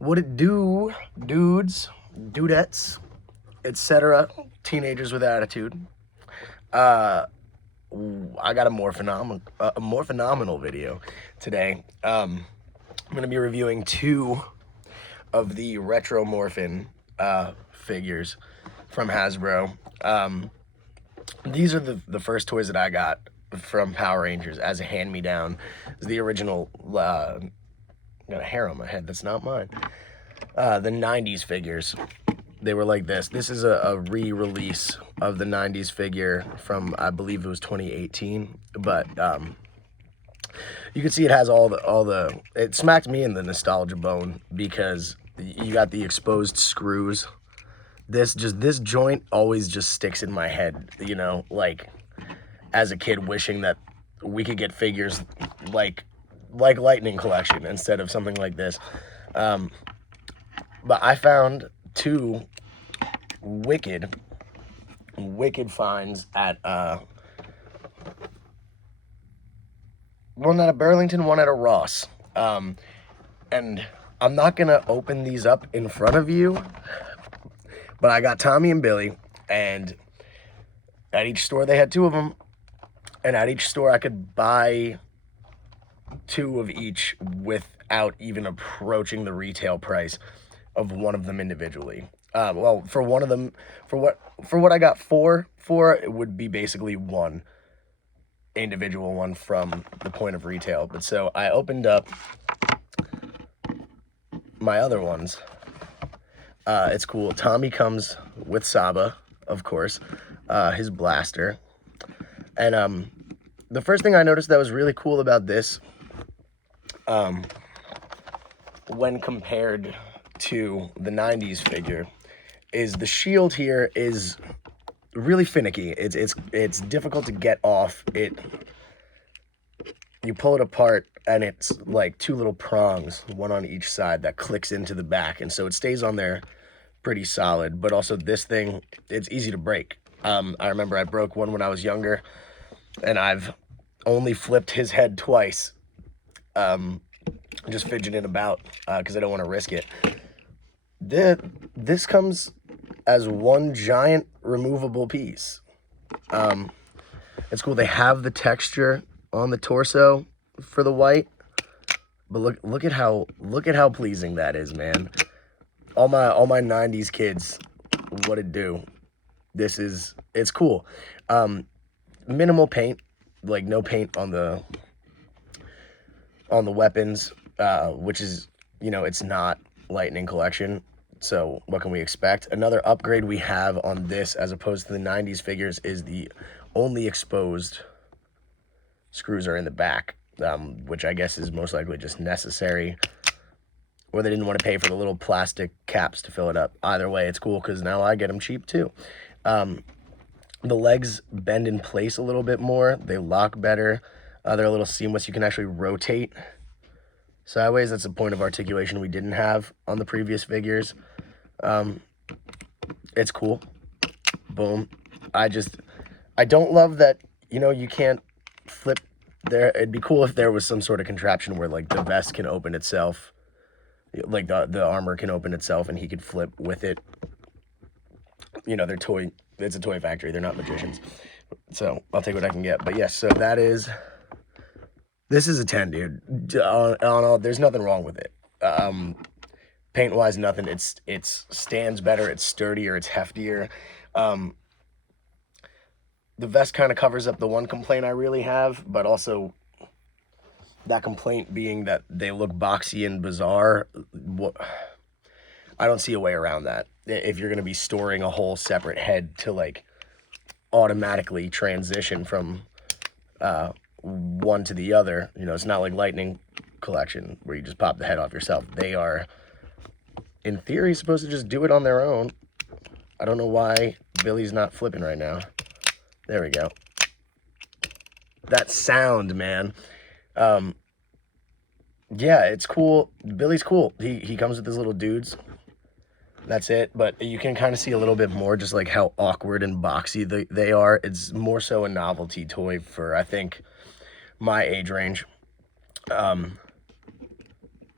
What it do, dudes, dudettes, etc., teenagers with attitude. Uh, I got a more phenomenal video today. I'm gonna be reviewing two of the Retro-Morphin figures from Hasbro. These are the first toys that I got from Power Rangers as a hand-me-down. It's the original. Got a hair on my head. That's not mine. The 90s figures. They were like this. This is a re-release of the 90s figure from, I believe it was 2018. But you can see it has all the. It smacked me in the nostalgia bone because you got the exposed screws. This joint always just sticks in my head. You know, like as a kid, wishing that we could get figures like Lightning Collection instead of something like this. But I found two wicked finds at one at a Burlington, one at a Ross. And I'm not gonna open these up in front of you, but I got Tommy and Billy, and at each store they had two of them, and at each store I could buy two of each without even approaching the retail price of one of them individually. Well, for one of them, for what I got four for, it would be basically one individual one from the point of retail. But so I opened up my other ones. It's cool. Tommy comes with Saba, of course, his blaster. And the first thing I noticed that was really cool about this, when compared to the 90s figure, is the shield here is really finicky. It's difficult to get off. You pull it apart and it's like two little prongs, one on each side, that clicks into the back, and so it stays on there pretty solid. But also this thing, it's easy to break. I remember I broke one when I was younger, and I've only flipped his head twice, just fidgeting about because I don't want to risk it. This comes as one giant removable piece. It's cool. They have the texture on the torso for the white, but look at how pleasing that is, man. All my 90s kids, what it do. It's cool. Minimal paint, like no paint on the weapons, which is, you know, it's not Lightning Collection. So what can we expect? Another upgrade we have on this, as opposed to the 90s figures, is the only exposed screws are in the back, which I guess is most likely just necessary, or they didn't want to pay for the little plastic caps to fill it up. Either way, it's cool because now I get them cheap too. The legs bend in place a little bit more. They lock better. They're a little seamless. You can actually rotate sideways. That's a point of articulation we didn't have on the previous figures. It's cool. Boom. I don't love that, you know, you can't flip there. It'd be cool if there was some sort of contraption where like the vest can open itself, like the armor can open itself and he could flip with it. You know, it's a toy factory. They're not magicians. So I'll take what I can get. But yes, so this is a 10, dude. There's nothing wrong with it. Paint wise, nothing. It stands better. It's sturdier. It's heftier. The vest kind of covers up the one complaint I really have, but also that complaint being that they look boxy and bizarre. I don't see a way around that. If you're going to be storing a whole separate head to like automatically transition from one to the other, you know, it's not like Lightning Collection where you just pop the head off yourself. They are, in theory, supposed to just do it on their own. I don't know why Billy's not flipping right now. There we go. That sound, man. Yeah, it's cool. Billy's cool. He comes with his little dudes. That's it. But you can kind of see a little bit more just like how awkward and boxy they are. It's more so a novelty toy for, I think, my age range.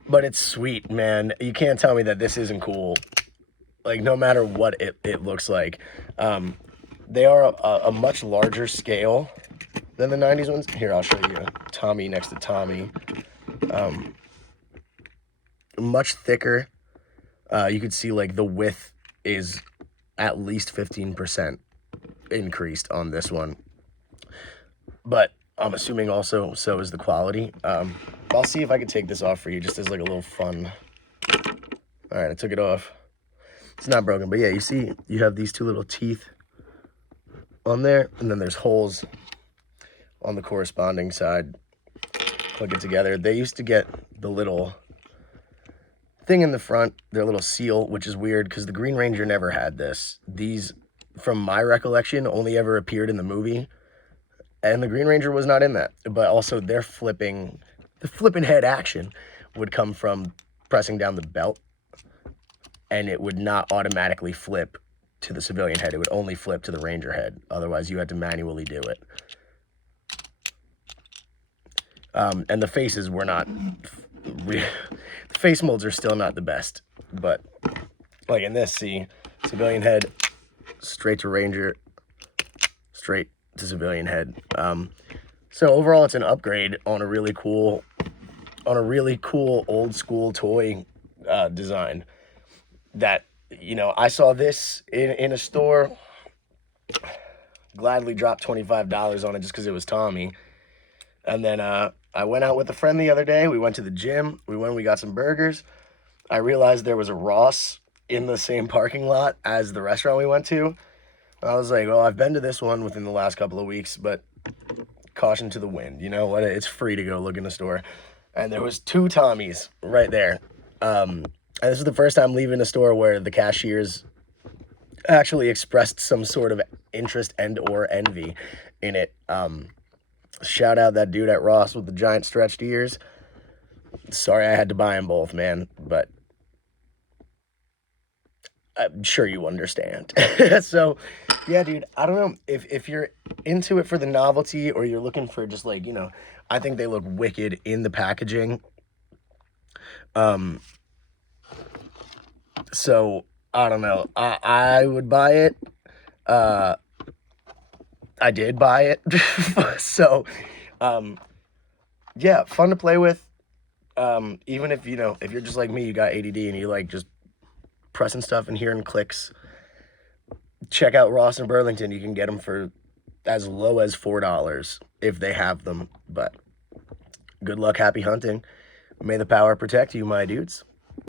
But it's sweet, man. You can't tell me that this isn't cool. Like, no matter what it looks like. They are a much larger scale than the 90s ones. Here, I'll show you Tommy next to Tommy. Much thicker. You could see, like, the width is at least 15% increased on this one. But I'm assuming also so is the quality. I'll see if I can take this off for you just as, like, a little fun. All right, I took it off. It's not broken, but yeah, you see, you have these two little teeth on there, and then there's holes on the corresponding side. Click it together. They used to get the little thing in the front, their little seal, which is weird because the Green Ranger never had this. These, from my recollection, only ever appeared in the movie, and the Green Ranger was not in that. But also, the flipping head action would come from pressing down the belt, and it would not automatically flip to the civilian head. It would only flip to the Ranger head. Otherwise, you had to manually do it. And the faces were not... the face molds are still not the best. But, like in this, see, civilian head, straight to Ranger, straight to civilian head. So overall, it's an upgrade on a really cool old school toy design. That, you know, I saw this in a store, gladly dropped $25 on it just because it was Tommy. And then I went out with a friend the other day. We went to the gym. We got some burgers. I realized there was a Ross in the same parking lot as the restaurant we went to. I was like, well, I've been to this one within the last couple of weeks, but caution to the wind. You know what? It's free to go look in the store. And there was 2 Tommies right there. And this is the first time leaving a store where the cashiers actually expressed some sort of interest and or envy in it. Shout out that dude at Ross with the giant stretched ears. Sorry I had to buy them both, man, but I'm sure you understand. So, yeah, dude, I don't know if you're into it for the novelty or you're looking for just, like, you know, I think they look wicked in the packaging. So, I don't know. I would buy it. I did buy it. So, yeah, fun to play with. Even if, you know, if you're just like me, you got ADD and you like just pressing stuff and hearing clicks, check out Ross and Burlington. You can get them for as low as $4 if they have them. But good luck, happy hunting. May the power protect you, my dudes.